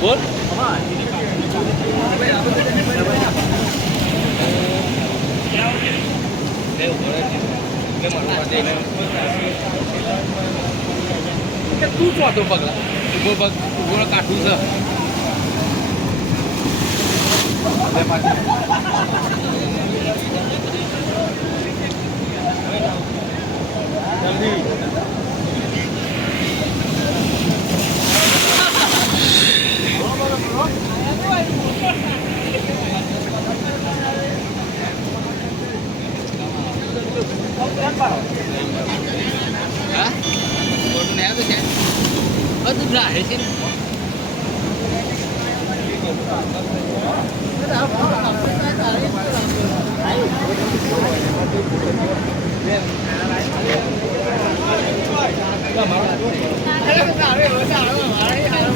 બોલ તું ચોથો પગલા ઉભો પગ ઉભો કાઠું છે જલ્દી હા ફોટો નહીં આવ્યો છે બધું રાહે છે